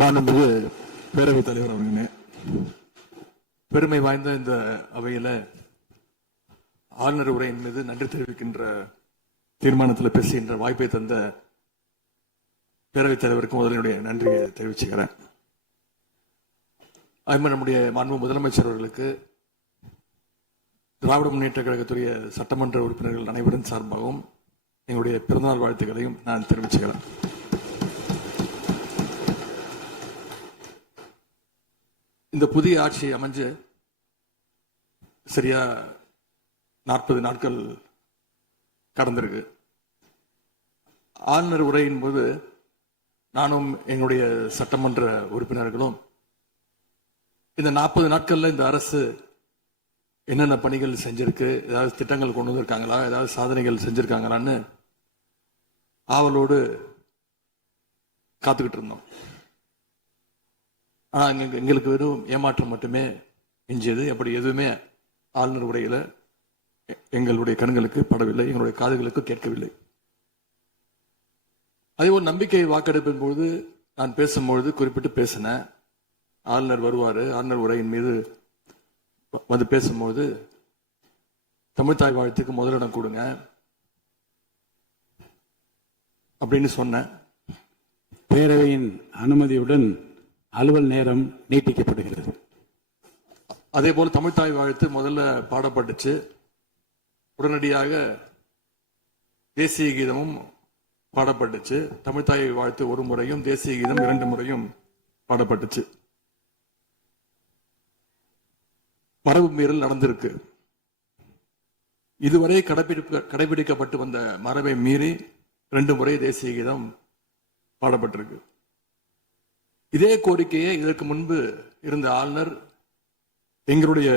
மாண்புமிகு பேரவைத் தலைவர் அவர்களே, பெருமை வாய்ந்த இந்த அவையில ஆளுநர் உரையின் மீது நன்றி தெரிவிக்கின்ற தீர்மானத்தில் பேசுகின்ற வாய்ப்பை தந்த பேரவைத் தலைவருக்கு முதலினுடைய நன்றியை தெரிவிச்சுக்கிறேன். அதுமாதிரி நம்முடைய மாண்பு முதலமைச்சர் அவர்களுக்கு திராவிட முன்னேற்ற கழகத்துடைய சட்டமன்ற உறுப்பினர்கள் அனைவரின் சார்பாகவும் எங்களுடைய பிறந்தநாள் வாழ்த்துக்களையும் நான் தெரிவிச்சுக்கிறேன். இந்த புதிய ஆட்சி அமைஞ்சு சரியா 40 நாட்கள் கடந்திருக்கு. ஆளுநர் உரையின் போது நானும் எங்களுடைய சட்டமன்ற உறுப்பினர்களும் இந்த 40 நாட்கள்ல இந்த அரசு என்னென்ன பணிகள் செஞ்சிருக்கு, ஏதாவது திட்டங்கள் கொண்டு வந்திருக்காங்களா, ஏதாவது சாதனைகள் செஞ்சிருக்காங்களான்னு ஆவலோடு காத்துக்கிட்டு இருந்தோம். எங்களுக்கு வெறும் ஏமாற்றம் மட்டுமே எஞ்சியது. அப்படி எதுவுமே ஆளுநர் உரையில எங்களுடைய கண்களுக்கு படவில்லை, எங்களுடைய காதுகளுக்கு கேட்கவில்லை. அதே ஒரு நம்பிக்கை வாக்கெடுப்பின் போது நான் பேசும்பொழுது குறிப்பிட்டு பேசினேன், ஆளுநர் வருவாரு, ஆளுநர் உரையின் மீது வந்து பேசும்போது தமிழ்தாய் வாழ்த்துக்கு முதலிடம் கொடுங்க அப்படின்னு சொன்னேன். பேரவையின் அனுமதியுடன் அலுவல் நேரம் நீட்டிக்கப்படுகிறது. அதே போல தமிழ்தாய் வாழ்த்து முதல்ல பாடப்பட்டுச்சு. உடனடியாக தேசிய கீதமும் பாடப்பட்டுச்சு. தமிழ்தாய் வாழ்த்து ஒரு முறையும் தேசிய கீதம் 2 முறையும் பாடப்பட்டுச்சு. மரபு மீறல் நடந்திருக்கு. இதுவரை கடைபிடிக்கப்பட்டு வந்த மரபை மீறி 2 முறை தேசிய கீதம் பாடப்பட்டிருக்கு. இதே கோரிக்கையை இதற்கு முன்பு இருந்த ஆளுநர் எங்களுடைய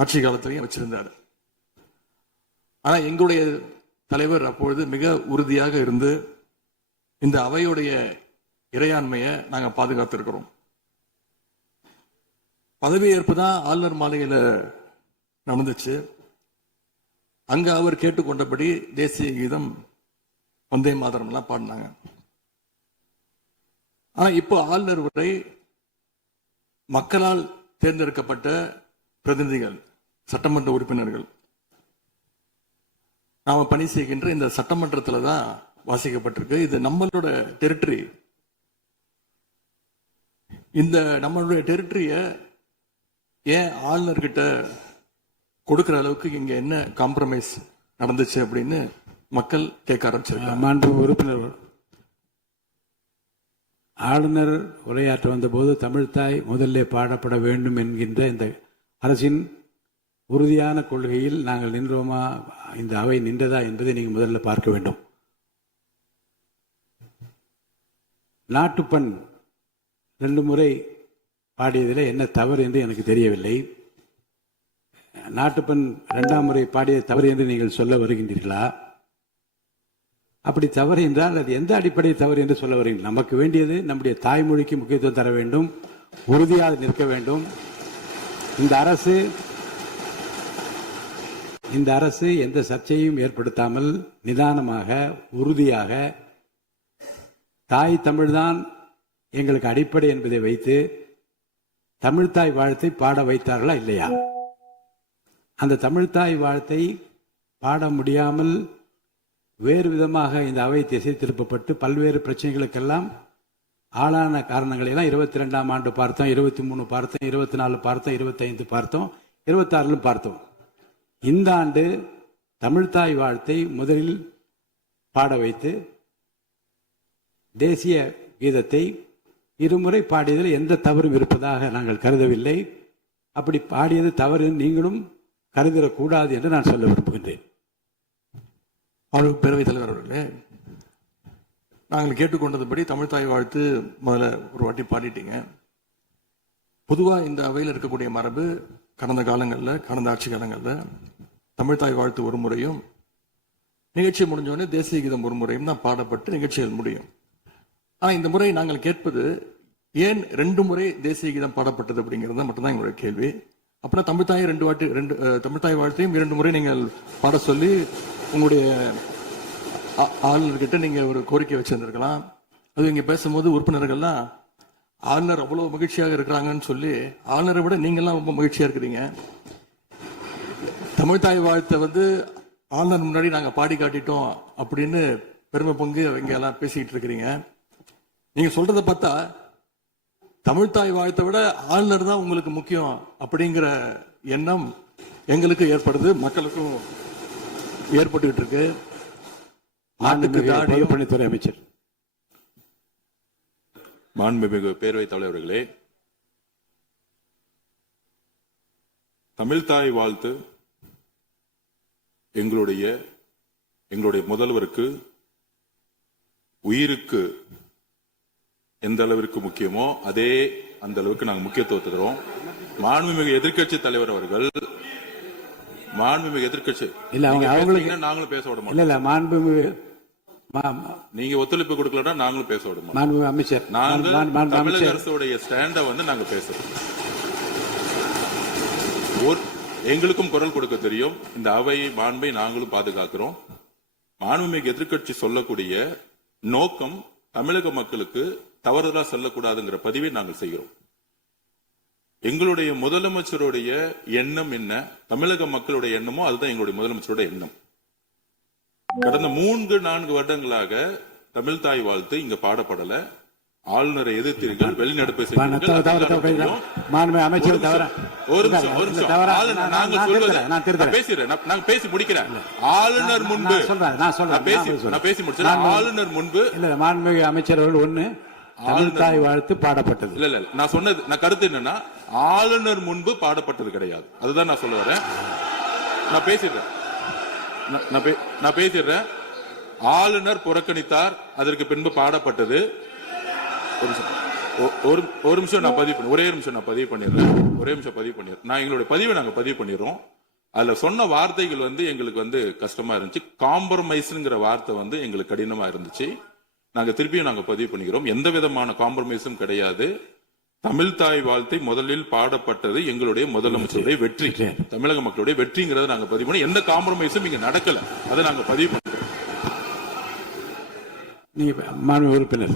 ஆட்சி காலத்திலையும் வச்சிருந்தார். ஆனா எங்களுடைய தலைவர் அப்பொழுது மிக உறுதியாக இருந்து இந்த அவையுடைய இறையாண்மையை நாங்க பாதுகாத்திருக்கிறோம். பதவியேற்பு தான் ஆளுநர் மாளிகையில நடந்துச்சு. அங்க அவர் கேட்டுக்கொண்டபடி தேசிய கீதம் வந்தே மாதரம் எல்லாம் பாடினாங்க. ஆனா இப்போ ஆளுநர் உரை மக்களால் தேர்ந்தெடுக்கப்பட்ட பிரதிநிதிகள், சட்டமன்ற உறுப்பினர்கள் நாம பணி செய்கின்ற இந்த சட்டமன்றத்துல தான் வாசிக்கப்பட்டிருக்கு. இது நம்மளோட டெரிட்டரி. இந்த நம்மளுடைய டெரிட்டரிய ஏன் ஆளுநர்கிட்ட கொடுக்கிற அளவுக்கு இங்க என்ன காம்ப்ரமைஸ் நடந்துச்சு அப்படின்னு மக்கள் கேட்க ஆரம்பிச்சிருக்காங்க. மாண்பு உறுப்பினர், ஆளுநர் உரையாற்ற வந்தபோது தமிழ்தாய் முதல்ல பாடப்பட வேண்டும் என்கின்ற இந்த அரசின் உறுதியான கொள்கையில் நாங்கள் நின்றோமா, இந்த அவை நின்றதா என்பதை நீங்கள் முதல்ல பார்க்க வேண்டும். நாட்டுப்பண் 2 முறை பாடியதில் என்ன தவறு என்று எனக்கு தெரியவில்லை. நாட்டுப்பண் 2ஆம் முறை பாடியது தவறு என்று நீங்கள் சொல்ல வருகின்றீர்களா? அப்படி தவறு என்றால் அது எந்த அடிப்படையில் தவறு என்று சொல்ல வருகிறீர்கள்? நமக்கு வேண்டியது நம்முடைய தாய்மொழிக்கு முக்கியத்துவம் தர வேண்டும், உறுதியாக நிற்க வேண்டும். இந்த அரசு எந்த சர்ச்சையும் ஏற்படுத்தாமல் நிதானமாக உறுதியாக தாய் தமிழ்தான் எங்களுக்கு அடிப்படை என்பதை வைத்து தமிழ்தாய் வாழ்த்தை பாட வைத்தார்களா இல்லையா? அந்த தமிழ்தாய் வாழ்த்தை பாட முடியாமல் வேறு விதமாக இந்த அவை திசை திருப்பப்பட்டு பல்வேறு பிரச்சனைகளுக்கெல்லாம் ஆளான காரணங்களை எல்லாம் 22ஆம் ஆண்டு பார்த்தோம், 23 பார்த்தோம், 24 பார்த்தோம், 25 பார்த்தோம், 26 பார்த்தோம். இந்த ஆண்டு தமிழ்தாய் வாழ்த்தை முதலில் பாட வைத்து தேசிய கீதத்தை 2 முறை பாடியதில் எந்த தவறும் இருப்பதாக நாங்கள் கருதவில்லை. அப்படி பாடியது தவறு நீங்களும் கருதிடக்கூடாது என்று நான் சொல்ல விரும்புகின்றேன். பேரவைத் தலைவர் அவர்களே, நாங்கள் கேட்டுக்கொண்டதுபடி தமிழ்தாய் வாழ்த்து முதல்ல ஒரு வாட்டி பாடிட்டீங்க. பொதுவா இந்த அவையில் இருக்கக்கூடிய மரபு கடந்த காலங்களில், கடந்த ஆட்சி காலங்களில் தமிழ்தாய் வாழ்த்து ஒரு முறையும் நிகழ்ச்சி முடிஞ்சோடனே தேசிய கீதம் ஒரு முறையும் தான் பாடப்பட்டு நிகழ்ச்சிகள் முடியும். ஆனா இந்த முறை நாங்கள் கேட்பது ஏன் 2 முறை தேசிய கீதம் பாடப்பட்டது அப்படிங்கிறது மட்டும்தான் எங்களுடைய கேள்வி. அப்படின்னா தமிழ்தாய் வாழ்த்தையும் 2 முறை நீங்கள் பாட சொல்லி உங்களுடைய ஆளுநர்கிட்ட நீங்க ஒரு கோரிக்கை வச்சிருந்திருக்கலாம். அது இங்க பேசும்போது உறுப்பினர்கள்லாம் ஆளுநர் அவ்வளவு மகிழ்ச்சியாக இருக்கிறாங்கன்னு சொல்லி ஆளுநரை விட நீங்கெல்லாம் ரொம்ப மகிழ்ச்சியா இருக்கிறீங்க. தமிழ்தாய் வாழ்த்தை வந்து ஆளுநர் முன்னாடி நாங்க பாடி காட்டிட்டோம் அப்படின்னு பெருமை பங்கு இங்க எல்லாம் பேசிக்கிட்டு இருக்கிறீங்க. நீங்க சொல்றதை பார்த்தா தமிழ்தாய் வாழ்த்தை விட ஆளுநர் தான் உங்களுக்கு முக்கியம் அப்படிங்கிற எண்ணம் எங்களுக்கு ஏற்படுது, மக்களுக்கும் ஏற்பட்டுக்கிட்டு இருக்கு. நாட்டுக்கு தாடியும் பொதுப்பணித்துறை அமைச்சர். மாண்புமிகு பேரவைத் தலைவர்களே, தமிழ்தாய் வாழ்த்து எங்களுடைய முதல்வருக்கு உயிருக்கு எந்த அளவிற்கு முக்கியமோ அதே அந்த அளவுக்கு நாங்கள் முக்கியத்துவம் தருவோம். மாண்புமிகு எதிர்க்கட்சி தலைவர் அவர்கள் எதிர்க்கட்சி இல்ல அவங்களுக்கு நாங்களும் பேச விட மாட்டோம். இல்ல மாண்புமிகு நீங்க ஒத்துழைப்பு கொடுக்கலன்னா நாங்களும் பேச விட மாட்டோம். மாண்புமிகு அமைச்சர், நாங்கள் தமிழக அரசுடைய ஸ்டாண்ட வந்து நாங்க பேசுறோம். எங்களுக்கும் குரல் கொடுக்க தெரியும். இந்த அவை மாண்பை நாங்களும் பாதுகாக்கிறோம். மாண்புமிகு எதிர்க்கட்சி சொல்லக்கூடிய நோக்கம் தமிழக மக்களுக்கு தவறுதலா சொல்லக்கூடாதுங்கிற பதிவை நாங்கள் செய்கிறோம். எங்களுடைய முதலமைச்சருடைய எண்ணம் என்ன, தமிழக மக்களுடைய எண்ணமோ அதுதான் எங்களுடைய முதலமைச்சருடைய எண்ணம். கடந்த 3-4 வருடங்களாக தமிழ்தாய் வாழ்த்து இங்க பாடப்படல. ஆளுநரை எதிர்த்தீர்கள், வெளிநடப்பை பேசி முடிக்கிறேன். ஆளுநர் முன்பு ஆளுநர் முன்பு மாண்புமிகு அமைச்சர் அவர்கள் ஒண்ணு தமிழ்தாய் வாழ்த்து பாடப்பட்டது. இல்ல நான் சொன்னது, நான் கருத்து என்னன்னா ஆளுநர் முன்பு பாடப்பட்டது கிடையாது. அதுதான் நான் சொல்ல வரேன். நான் பேசிடுறேன். ஆளுநர் புறக்கணித்தார், அதற்கு பின்பு பாடப்பட்டது. ஒரு நிமிஷம் நான் பதிவு பண்ணி ஒரே நிமிஷம் நான் பதிவு பண்ணிடுறேன். நான் எங்களுடைய பதிவை நாங்க பதிவு பண்ணிடுறோம். அதுல சொன்ன வார்த்தைகள் வந்து எங்களுக்கு வந்து கஷ்டமா இருந்துச்சு. காம்ப்ரமைஸ்ங்கிற வார்த்தை வந்து எங்களுக்கு கடினமா இருந்துச்சு. நாங்க திருப்பியும் நாங்க பதிவு பண்ணிக்கிறோம். எந்த விதமான காம்ப்ரமைஸும் கிடையாது. தமிழ்தாய் வாழ்த்தை முதலில் பாடப்பட்டது எங்களுடைய முதலமைச்சருடைய வெற்றி, தமிழக மக்களுடைய வெற்றிங்கிறத நாங்க பதிவு பண்ணி எந்த காம்ப்ரமைஸும் இங்க நடக்கல. அதை நாங்க பதிவு பண்ணிக்கிறோம். மாண்புமிகு உறுப்பினர்.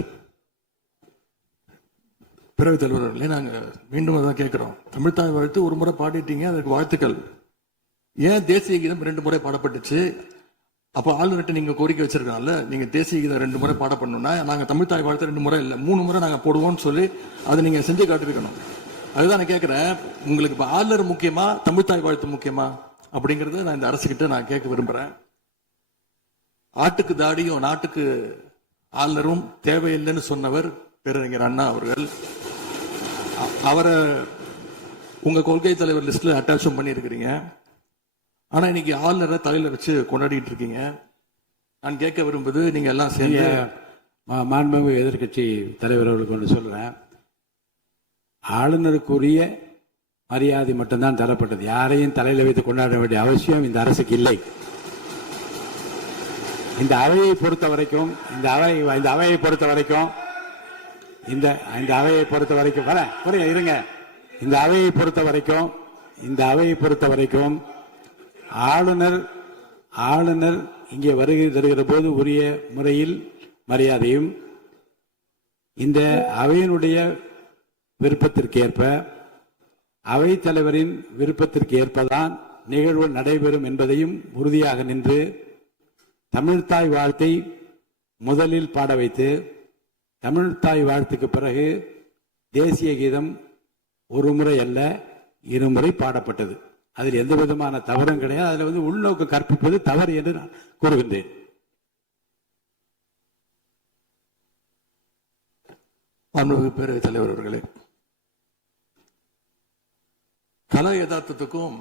பேரவைத் தலைவர்களே, நாங்க மீண்டும் அதான் கேட்கிறோம். தமிழ்தாய் வாழ்த்து ஒரு முறை பாடிட்டீங்க, அதுக்கு வாழ்த்துக்கள். ஏன் தேசிய கீதம் 2 முறை பாடப்பட்டுச்சு? அப்ப ஆளுநர்கிட்ட நீங்க கோரிக்கை வச்சிருக்கனால நீங்க தேசிய கீதம் 2 முறை பாட பண்ணணும்னா நாங்க தமிழ்தாய் வாழ்த்து 2 முறை இல்ல 3 முறை நாங்க போடுவோம்னு சொல்லி அதை நீங்க செஞ்சு காட்டிருக்கணும். அதுதான் நான் கேட்கிறேன். உங்களுக்கு இப்ப ஆளுநர் முக்கியமா, தமிழ்தாய் வாழ்த்து முக்கியமா அப்படிங்கறத நான் இந்த அரசுகிட்ட நான் கேட்க விரும்புறேன். ஆட்டுக்கு தாடியும் நாட்டுக்கு ஆளுநரும் தேவையில்லைன்னு சொன்னவர் பேரறிஞர் அண்ணா அவர்கள். அவரை உங்க கொள்கை தலைவர் லிஸ்ட்ல அட்டாச்சும் பண்ணியிருக்கிறீங்க. ஆனா இன்னைக்கு ஆளுநரை தலையில வச்சு கொண்டாடிட்டு இருக்கீங்க. நான் கேட்க விரும்புது, நீங்க எல்லாம் சேர்ந்து மாண்புமிகு எதிர்க்கட்சி தலைவர் அவர்களுக்கு ஒன்று சொல்றேன். ஆளுநருக்குரிய மரியாதை மட்டும்தான் தரப்பட்டது. யாரையும் தலையில வைத்து கொண்டாட வேண்டிய அவசியம் இந்த அரசுக்கு இல்லை. இந்த அவையை பொறுத்த வரைக்கும் ஆளுநர் இங்கே வருகை தருகிற போது உரிய முறையில் மரியாதையும், இந்த அவையினுடைய விருப்பத்திற்கு ஏற்ப, அவைத் தலைவரின் விருப்பத்திற்கு ஏற்பதான் நிகழ்வு நடைபெறும் என்பதையும் உறுதியாக நின்று தமிழ்தாய் வாழ்த்தை முதலில் பாட வைத்து, தமிழ்தாய் வாழ்த்துக்கு பிறகு தேசிய கீதம் ஒரு முறை அல்ல 2 முறை பாடப்பட்டது. அதில் எந்த விதமான தவறும் கிடையாது. அதில் வந்து உள்நோக்கு கற்பிப்பது தவறு என்று நான் கூறுகின்றேன். பேரவைத் தலைவர் அவர்களே, கலா யதார்த்தத்துக்கும்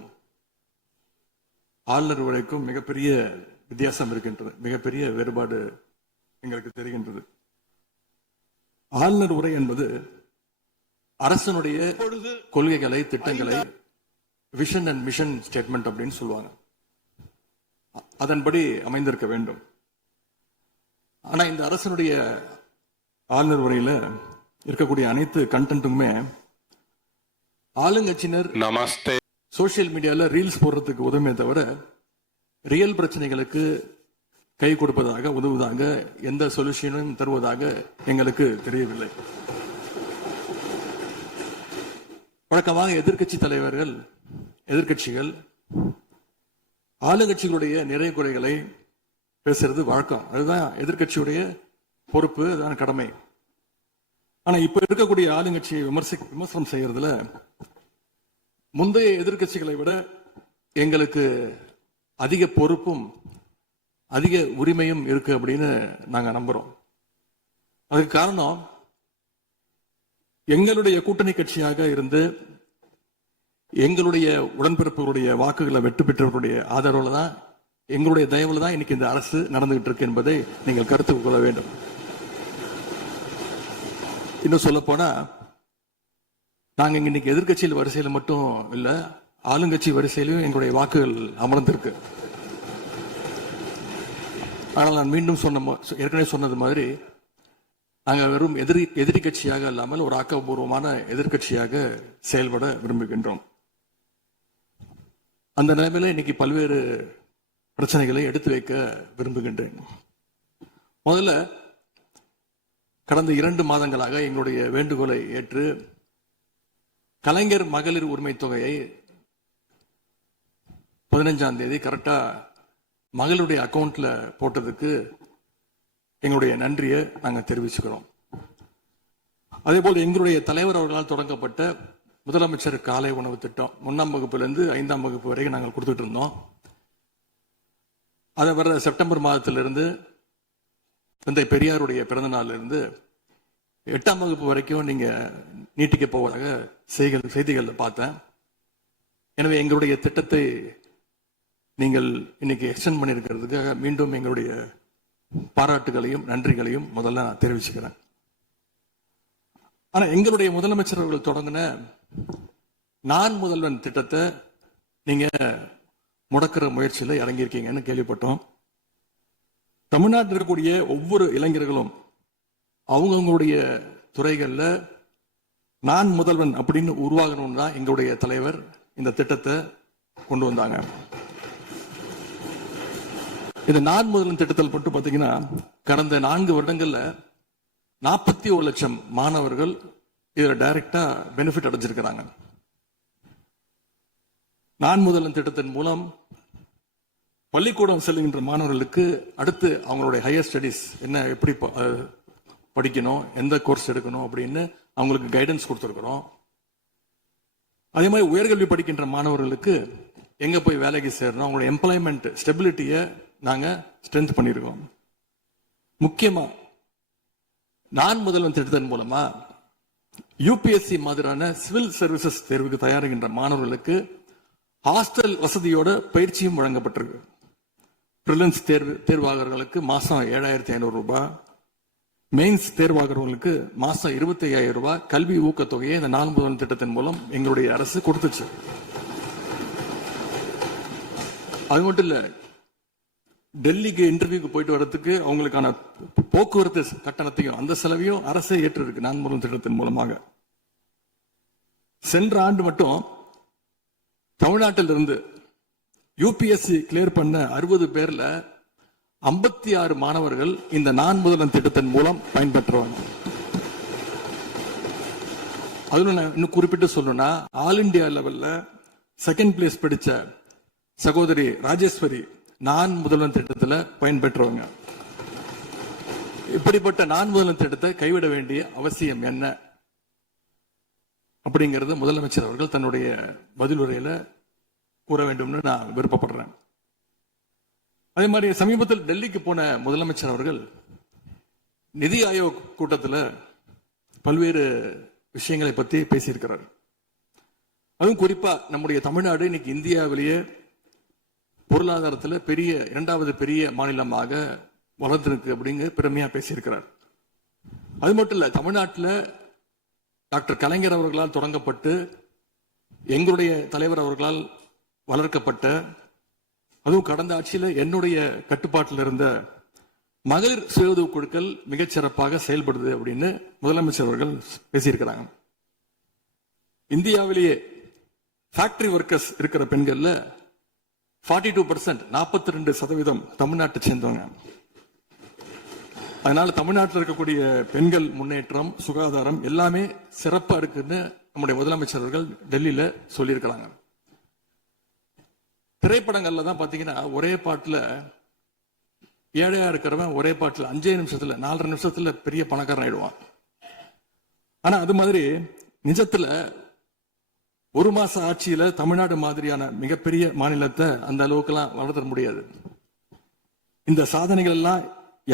ஆளுநர் உரைக்கும் மிகப்பெரிய வித்தியாசம் இருக்கின்றது. மிகப்பெரிய வேறுபாடு எங்களுக்கு தெரிகின்றது. ஆளுநர் உரை என்பது அரசனுடைய கொள்கைகளை, திட்டங்களை, விஷன் அண்ட் மிஷன் ஸ்டேட்மெண்ட் அப்படின்னு சொல்லுவாங்க. அதன்படி அமைந்திருக்க வேண்டும். ஆனா இந்த அரசனுடைய ஆளுநர் உரையில இருக்கக்கூடிய அனைத்து கண்டென்ட்டுமே ஆளுங்கட்சியினர் சோசியல் மீடியால ரீல்ஸ் போடுறதுக்கு உதவுமே தவிர ரியல் பிரச்சனைகளுக்கு கை கொடுப்பதாக, உதவுவதாக, எந்த சொல்யூஷனும் தருவதாக எங்களுக்கு தெரியவில்லை. வழக்கமாக எதிர்க்கட்சி தலைவர்கள், எதிர்க்கட்சிகள் ஆளுங்கட்சிகளுடைய நிறை குறைகளை பேசுறது வழக்கம். அதுதான் எதிர்க்கட்சியுடைய பொறுப்பு, அதுதான் கடமை. ஆனா இப்ப இருக்கக்கூடிய ஆளுங்கட்சியை விமர்சனம் செய்யறதுல முந்தைய எதிர்க்கட்சிகளை விட எங்களுக்கு அதிக பொறுப்பும் அதிக உரிமையும் இருக்கு அப்படின்னு நாங்க நம்புறோம். அதுக்கு காரணம், எங்களுடைய கூட்டணி கட்சியாக இருந்து எங்களுடைய உடன்பிறப்புகளுடைய வாக்குகளை வெற்றி பெற்றவர்களுடைய ஆதரவுல தான், எங்களுடைய தயவுல தான் இன்னைக்கு இந்த அரசு நடந்துகிட்டு இருக்கு என்பதை நீங்கள் கருத்து கொள்ள வேண்டும். இன்னும் சொல்ல போனா, நாங்க இன்னைக்கு எதிர்கட்சியில் வரிசையில மட்டும் இல்ல, ஆளுங்கட்சி வரிசையிலும் எங்களுடைய வாக்குகள் அமர்ந்திருக்கு. ஆனால் நான் மீண்டும் ஏற்கனவே சொன்னது மாதிரி, நாங்கள் வெறும் எதிரி கட்சியாக இல்லாமல் ஒரு ஆக்கப்பூர்வமான எதிர்கட்சியாக செயல்பட விரும்புகின்றோம். அந்த நிலைமையில இன்னைக்கு பல்வேறு பிரச்சனைகளை எடுத்து வைக்க விரும்புகின்றேன். முதல்ல, கடந்த 2 மாதங்களாக எங்களுடைய வேண்டுகோளை ஏற்று கலைஞர் மகளிர் உரிமை தொகையை 15ஆம் தேதி கரெக்டா மகளுடைய அக்கௌண்ட்ல போட்டதுக்கு எங்களுடைய நன்றியை நாங்க தெரிவிச்சுக்கிறோம். அதே போல எங்களுடைய தலைவர் அவர்களால் தொடங்கப்பட்ட முதலமைச்சர் காலை உணவு திட்டம் 1ஆம் வகுப்பிலிருந்து 5ஆம் வகுப்பு வரைக்கும் நாங்கள் கொடுத்துட்டு இருந்தோம். அதை வர செப்டம்பர் மாதத்திலிருந்து தந்தை பெரியாருடைய பிறந்த நாள்ல இருந்து 8ஆம் வகுப்பு வரைக்கும் நீங்க நீட்டிக்க போவதாக செய்திகள் பார்த்தேன். எனவே எங்களுடைய திட்டத்தை நீங்கள் இன்னைக்கு எக்ஸ்டெண்ட் பண்ணியிருக்கிறதுக்காக மீண்டும் எங்களுடைய பாராட்டுகளையும் நன்றிகளையும் முதல்ல நான் தெரிவிச்சுக்கிறேன். ஆனா எங்களுடைய முதலமைச்சர் அவர்கள் தொடங்கின நான் முதல்வன் திட்டத்தை நீங்க முடக்கிற முயற்சியில இறங்கியிருக்கீங்கன்னு கேள்விப்பட்டோம். தமிழ்நாட்டில் இருக்கக்கூடிய ஒவ்வொரு இளைஞர்களும் அவங்களுடைய துறைகள்ல நான் முதல்வன் அப்படின்னு உருவாகணும்னு தான் எங்களுடைய தலைவர் இந்த திட்டத்தை கொண்டு வந்தாங்க. இந்த நான் முதல்வன் திட்டத்தில் மட்டும் பாத்தீங்கன்னா, கடந்த 4 வருடங்கள்ல 41 லட்சம் மாணவர்கள் இதுல டைரக்டா பெனிஃபிட் அடைஞ்சிருக்கிறாங்க. நான் முதல்வன் திட்டத்தின் மூலம் பள்ளிக்கூடம் செல்லுகின்ற மாணவர்களுக்கு அடுத்து அவங்களுடைய ஹையர் ஸ்டடிஸ் என்ன, எப்படி படிக்கணும், எந்த கோர்ஸ் எடுக்கணும் அப்படின்னு அவங்களுக்கு கைடன்ஸ் கொடுத்துருக்கிறோம். அதே மாதிரி உயர்கல்வி படிக்கின்ற மாணவர்களுக்கு எங்க போய் வேலைக்கு சேரணும், அவங்களுடைய எம்ப்ளாய்மெண்ட் ஸ்டெபிலிட்டியை நாங்க ஸ்ட்ரென்த் பண்ணிருக்கோம். முக்கியமா நான் முதல்வன் திட்டத்தின் மூலமா யூபிஎஸ்சி மாதிரியான சிவில் சர்வீசஸ் தேர்வுக்கு தயாரிக்கின்ற மாணவர்களுக்கு ஹாஸ்டல் வசதியோட பயிற்சியும் வழங்கப்பட்டிருக்கு. பிரிலிம்ஸ் தேர்வாளர்களுக்கு மாசம் 7,500 ரூபாய், மெயின்ஸ் தேர்வாகிறவங்களுக்கு மாசம் 25,000 ரூபாய் கல்வி ஊக்கத்தொகையை இந்த நான் முதல்வன் திட்டத்தின் மூலம் எங்களுடைய அரசு கொடுத்துச்சு. அது மட்டும் இல்ல, டெல்லிக்கு இன்டர்வியூக்கு போயிட்டு வர்றதுக்கு அவங்களுக்கான போக்குவரத்து கட்டணத்தையும் அந்த செலவையும் அரசே ஏற்றிருக்கு நான் முதல்வன் திட்டத்தின் மூலமாக. சென்ற ஆண்டு மட்டும் தமிழ்நாட்டில் இருந்து யூபிஎஸ்சி கிளியர் பண்ண 60 பேர்ல 56 மாணவர்கள் இந்த நான் முதல்வன் திட்டத்தின் மூலம் பயன்பெற்றவங்க. அதுல இன்னும் குறிப்பிட்டு சொல்லணும்னா, ஆல் இண்டியா லெவல்ல 2nd பிளேஸ் படிச்ச சகோதரி ராஜேஸ்வரி நான் முதல்வன் திட்டத்தில் பயன்பெற்றவங்க. இப்படிப்பட்ட நான் முதல்வன் திட்டத்தை கைவிட வேண்டிய அவசியம் என்ன அப்படிங்கறது முதலமைச்சர் அவர்கள் தன்னுடைய பதில் உரையில கூற வேண்டும்னு நான் விருப்பப்படுறேன். அதே மாதிரி சமீபத்தில் டெல்லிக்கு போன முதலமைச்சர் அவர்கள் நிதி ஆயோக் கூட்டத்தில் பல்வேறு விஷயங்களை பத்தி பேசியிருக்கிறார். அதுவும் குறிப்பா நம்முடைய தமிழ்நாடு இன்னைக்கு இந்தியாவிலேயே பொருளாதாரத்தில் 2வது பெரிய மாநிலமாக வளர்ந்திருக்கு அப்படிங்க பெருமையா பேசியிருக்கிறார். அது மட்டும் இல்ல, தமிழ்நாட்டில் டாக்டர் கலைஞர் அவர்களால் தொடங்கப்பட்டு எங்களுடைய தலைவர் அவர்களால் வளர்க்கப்பட்ட, அதுவும் கடந்த ஆட்சியில் என்னுடைய கட்டுப்பாட்டில் இருந்த மகளிர் சுய உதவி குழுக்கள் மிகச்சிறப்பாக செயல்படுது அப்படின்னு முதலமைச்சர் அவர்கள் பேசியிருக்கிறாங்க. இந்தியாவிலேயே ஃபேக்டரி ஒர்க்கர்ஸ் இருக்கிற பெண்கள்ல 42%, 42% தமிழ்நாட்டை சேர்ந்தவங்க. அதனால தமிழ்நாட்டில் இருக்கக்கூடிய பெண்கள் முன்னேற்றம், சுகாதாரம் எல்லாமே சிறப்பா இருக்குன்னு நம்முடைய முதலமைச்சர் அவர்கள் டெல்லியில சொல்லியிருக்கிறாங்க. திரைப்படங்கள்ல தான் பாத்தீங்கன்னா ஒரே பாட்டுல ஏழையா இருக்கிறவன் ஒரே பாட்டுல 5 நிமிஷத்துல 4.5 நிமிஷத்துல பெரிய பணக்காரன் ஆயிடுவான். ஆனா அது மாதிரி நிஜத்துல ஒரு மாச ஆட்சியில தமிழ்நாடு மாதிரியான மிகப்பெரிய மாநிலத்தை அந்த அளவுக்கு எல்லாம் வளர்த்த முடியாது. இந்த சாதனைகள் எல்லாம்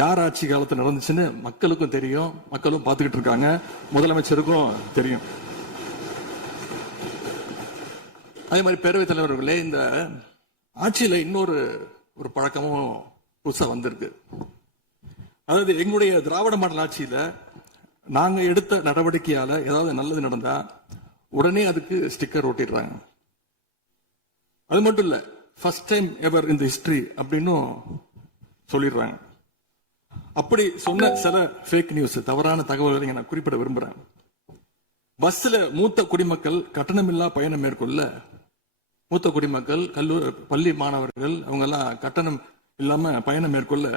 யார் ஆட்சி காலத்துல நடந்துச்சுன்னு மக்களுக்கும் தெரியும், மக்களும் பார்த்துக்கிட்டு இருக்காங்க, முதலமைச்சருக்கும் தெரியும். அதே மாதிரி பேரவைத் தலைவர்களே, இந்த ஆட்சியில இன்னொரு பழக்கமும் புதுசா வந்திருக்கு. அதாவது எங்களுடைய திராவிட மாடல் ஆட்சியில நாங்க எடுத்த நடவடிக்கையால ஏதாவது நல்லது நடந்தா உடனே அதுக்கு ஸ்டிக்கர் ஒட்டிடுறாங்க. அது மட்டும் இல்ல, ஃபர்ஸ்ட் டைம் எவர் இன் தி ஹிஸ்டரி அப்படின்னு சொல்லிடுறாங்க. அப்படி சொன்ன சில ஃபேக் நியூஸ், தவறான தகவல்களை நான் குறிப்பிட விரும்புறேன். பஸ்ல மூத்த குடிமக்கள் கட்டணமில்லா பயணம் மேற்கொள்ள, மூத்த குடிமக்கள் பள்ளி மாணவர்கள் அவங்க எல்லாம் கட்டணம் இல்லாம பயணம் மேற்கொள்ள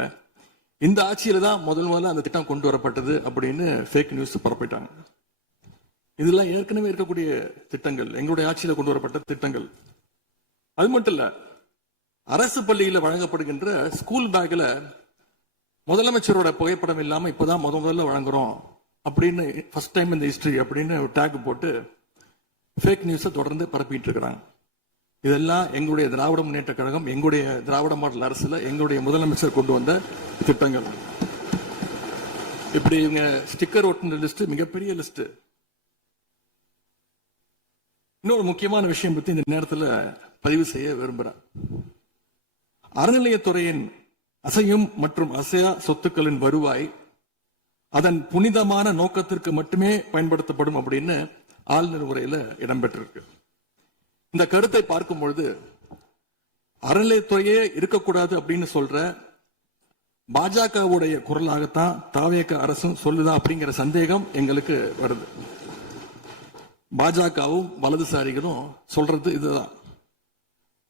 இந்த ஆட்சியில தான் முதல்ல அந்த திட்டம் கொண்டு வரப்பட்டது அப்படின்னு ஃபேக் நியூஸ் பரப்பிட்டாங்க. இதெல்லாம் ஏற்கனவே இருக்கக்கூடிய திட்டங்கள், எங்களுடைய ஆட்சியில கொண்டு வரப்பட்ட திட்டங்கள். அது மட்டும் இல்ல, அரசு பள்ளியில வழங்கப்படுகின்ற ஸ்கூல் பேக்ல முதலமைச்சரோட புகைப்படம் இல்லாம இப்பதான் முதல்ல வழங்குறோம் அப்படின்னு, ஃபர்ஸ்ட் டைம் இந்த ஹிஸ்டரி அப்படின்னு டேக் போட்டு ஃபேக் நியூஸை தொடர்ந்து பரப்பிட்டு இருக்கிறாங்க. இதெல்லாம் எங்களுடைய திராவிட முன்னேற்ற கழகம், எங்களுடைய திராவிட மாடல் அரசுல எங்களுடைய முதலமைச்சர் கொண்டு வந்த திட்டங்கள். இப்படி இவங்க ஸ்டிக்கர் ஒட்டின லிஸ்ட் மிகப்பெரிய லிஸ்ட். இன்னொரு முக்கியமான விஷயம் பத்தி இந்த நேரத்தில் பதிவு செய்ய விரும்புறேன். அறநிலையத்துறையின் அசையும் மற்றும் அசையா சொத்துக்களின் வருவாய் அதன் புனிதமான நோக்கத்திற்கு மட்டுமே பயன்படுத்தப்படும் அப்படின்னு ஆளுநர் உரையில இடம்பெற்றிருக்கு. இந்த கருத்தை பார்க்கும் பொழுது அறநிலையத்துறையே இருக்கக்கூடாது அப்படின்னு சொல்ற பாஜகவுடைய குரலாகத்தான் தாவேக அரசும் சொல்லுதா அப்படிங்கிற சந்தேகம் எங்களுக்கு வருது. பாஜகவும் வலதுசாரிகளும் சொல்றது இதுதான்,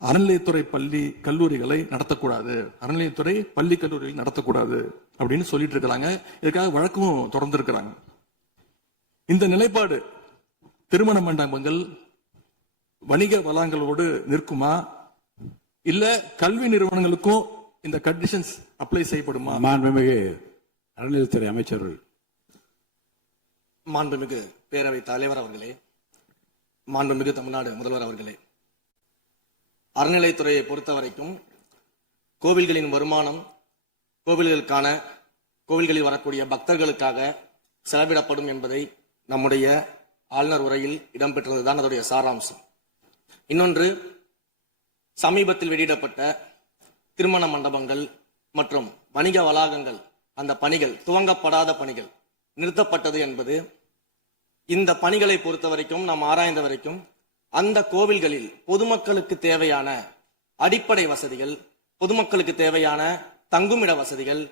அறநிலையத்துறை பள்ளி கல்லூரிகளை நடத்தக்கூடாது, அறநிலையத்துறை பள்ளி கல்லூரிகளை நடத்தக்கூடாது அப்படின்னு சொல்லிட்டு இருக்கிறாங்க. இதுக்காக வழக்கும் தொடர்ந்து இருக்கிறாங்க. இந்த நிலைப்பாடு திருமண மண்டபங்கள் வணிக வளங்களோடு நிற்குமா, இல்ல கல்வி நிறுவனங்களுக்கும் இந்த கண்டிஷன்ஸ் அப்ளை செய்யப்படுமா? மாண்புமிகு அறநிலையத்துறை அமைச்சர்கள். மாண்புமிகு பேரவை தலைவர் அவர்களே, மாண்புமிகு தமிழ்நாடு முதல்வர் அவர்களே, அறநிலையத்துறையை பொறுத்த வரைக்கும் கோவில்களின் வருமானம் கோவில்களில் வரக்கூடிய பக்தர்களுக்காக செலவிடப்படும் என்பதை நம்முடைய ஆளுநர் உரையில் இடம்பெற்றதுதான் அதோடைய சாராம்சம். இன்னொன்று, சமீபத்தில் வெளியிடப்பட்ட திருமண மண்டபங்கள் மற்றும் வணிக வளாகங்கள், அந்த பணிகள் துவங்கப்படாத பணிகள் நிறுத்தப்பட்டது என்பது, இந்த பணிகளை பொறுத்த வரைக்கும் நாம் ஆராய்ந்த வரைக்கும் அந்த கோவில்களில் பொதுமக்களுக்கு தேவையான அடிப்படை வசதிகள், பொதுமக்களுக்கு தேவையான தங்குமிட வசதிகள்,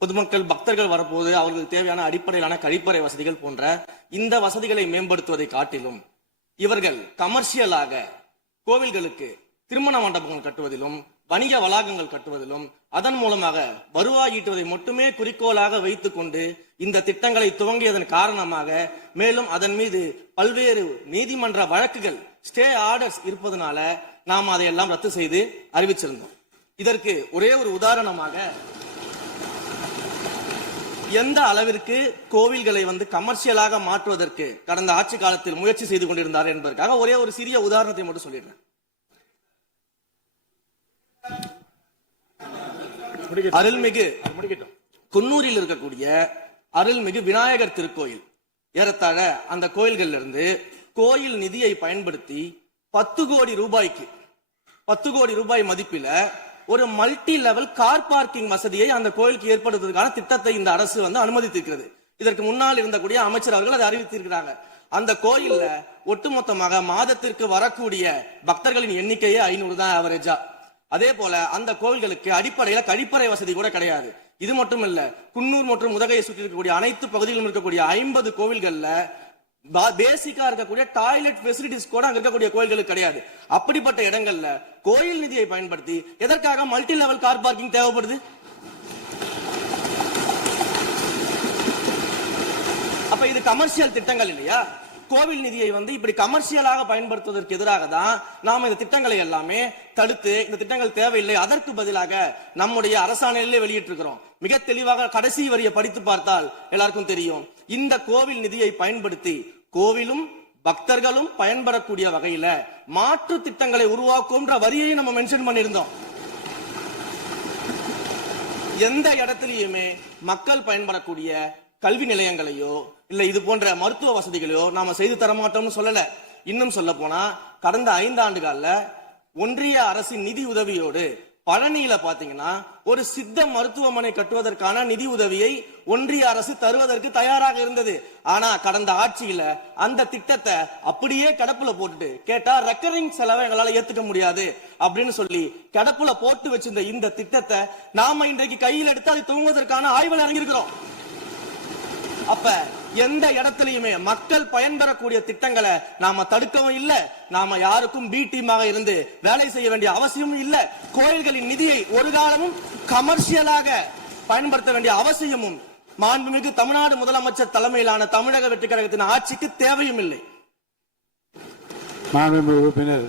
பொதுமக்கள் பக்தர்கள் வரப்போது அவர்களுக்கு தேவையான அடிப்படையிலான கழிப்பறை வசதிகள் போன்ற இந்த வசதிகளை மேம்படுத்துவதை காட்டிலும் இவர்கள் கமர்ஷியலாக கோவில்களுக்கு திருமண மண்டபங்கள் கட்டுவதிலும் வணிக வளாகங்கள் கட்டுவதிலும் அதன் மூலமாக வருவாய் ஈட்டுவதை மட்டுமே குறிக்கோளாக வைத்துக் கொண்டு இந்த திட்டங்களை துவங்கியதன் காரணமாக மேலும் அதன் மீது பல்வேறு நீதிமன்ற வழக்குகள், ஸ்டே ஆர்டர்ஸ் இருப்பதனால நாம் அதையெல்லாம் ரத்து செய்து அறிவிச்சிருந்தோம். இதற்கு ஒரே ஒரு உதாரணமாக, எந்த அளவிற்கு கோவில்களை கமர்ஷியலாக மாற்றுவதற்கு கடந்த ஆட்சி காலத்தில் முயற்சி செய்து கொண்டிருந்தார் என்பதற்காக ஒரே ஒரு சிறிய உதாரணத்தை மட்டும் சொல்லிடுறேன். அருள்மிகு குன்னூரில் இருக்கக்கூடிய அருள்மிகு விநாயகர் திருக்கோயில், ஏறத்தாழ அந்த கோயில்கள் இருந்து கோயில் நிதியை பயன்படுத்தி 10 கோடி ரூபாய்க்கு 10 கோடி ரூபாய் மதிப்பில ஒரு மல்டி லெவல் கார் பார்க்கிங் வசதியை அந்த கோயிலுக்கு ஏற்படுத்துவதற்கான திட்டத்தை இந்த அரசு அனுமதித்திருக்கிறது. இதற்கு முன்னால் இருந்தக்கூடிய அமைச்சர் அவர்கள் அதை அறிவித்திருக்கிறாங்க. அந்த கோயில்ல ஒட்டுமொத்தமாக மாதத்திற்கு வரக்கூடிய பக்தர்களின் எண்ணிக்கையே 500 தான் ஆவரேஜா. அதே போல அந்த கோவில்களுக்கு அடிப்படையில கழிப்பறை வசதி கூட கிடையாது. இது மட்டும் இல்ல, குன்னூர் மற்றும் உதகையை சுற்றி இருக்கக்கூடிய அனைத்து பகுதிகளிலும் இருக்கக்கூடிய 50 கோவில்கள்ல பேசிக்கா இருக்கக்கூடிய டாய்லெட் ஃபெசிலிட்டிஸ் கூட அங்க இருக்கக்கூடிய கோயில்களுக்கு கிடையாது. அப்படிப்பட்ட இடங்கள்ல கோயில் நிதியை பயன்படுத்தி எதற்காக மல்டி லெவல் கார் பார்க்கிங் தேவைப்படுது? அப்ப இது கமர்ஷியல் திட்டங்கள் இல்லையா? கோவில் நிதியை வந்து இப்படி கமர்ஷியலாக பயன்படுத்துவதற்கு எதிராக தான் நாம இந்த திட்டங்களை எல்லாமே தடுத்து இந்த திட்டங்கள் தேவையில்லை, அதற்கு பதிலாக நம்முடைய அரசாணையிலே வெளியிட்டிருக்கிறோம். மிக தெளிவாக கடைசி வரியை படித்து பார்த்தால் எல்லாருக்கும் தெரியும். இந்த கோவில் நிதியை பயன்படுத்தி கோவிலும் பக்தர்களும் பயன்பெறக்கூடிய வகையில மாற்று திட்டங்களை உருவாக்கும்ன்ற வரியை நம்ம மென்ஷன் பண்ணியிருந்தோம். எந்த இடத்திலையுமே மக்கள் பயன்படக்கூடிய கல்வி நிலையங்களையோ இல்ல இது போன்ற மருத்துவ வசதிகளையோ நாம செய்து தர மாட்டோம்னு சொல்லல. இன்னும் சொல்ல போனா கடந்த 5 ஆண்டுகள்ல ஒன்றிய அரசின் நிதி உதவியோடு பழனியில பாத்தீங்கன்னா ஒரு சித்த மருத்துவமனை கட்டுவதற்கான நிதி உதவியை ஒன்றிய அரசு தருவதற்கு தயாராக இருந்தது. ஆனா கடந்த ஆட்சியில அந்த திட்டத்தை அப்படியே கிடப்புல போட்டுட்டு கேட்டா ரெக்கரிங் செலவை எங்களால ஏத்துக்க முடியாது அப்படின்னு சொல்லி கிடப்புல போட்டு வச்சிருந்த இந்த திட்டத்தை நாம இன்றைக்கு கையில் எடுத்து அதை துவங்குவதற்கான ஆய்வில் இறங்கியிருக்கிறோம். அப்ப எந்த இடத்திலையுமே மக்கள் பயன்பெறக்கூடிய திட்டங்களை நாம தடுக்கவும் இல்ல, நாம யாருக்கும் பி டீமாக இருந்து வேலை செய்ய வேண்டிய அவசியமும் இல்ல. கோயில்களின் நிதியை ஒரு காலமும் கமர்ஷியலாக பயன்படுத்த வேண்டிய அவசியமும் மாண்புமிகு தமிழ்நாடு முதலமைச்சர் தலைமையிலான தமிழக வெற்றி கழகத்தின் ஆட்சிக்கு தேவையும் இல்லை. மாண்புமிகு உறுப்பினர்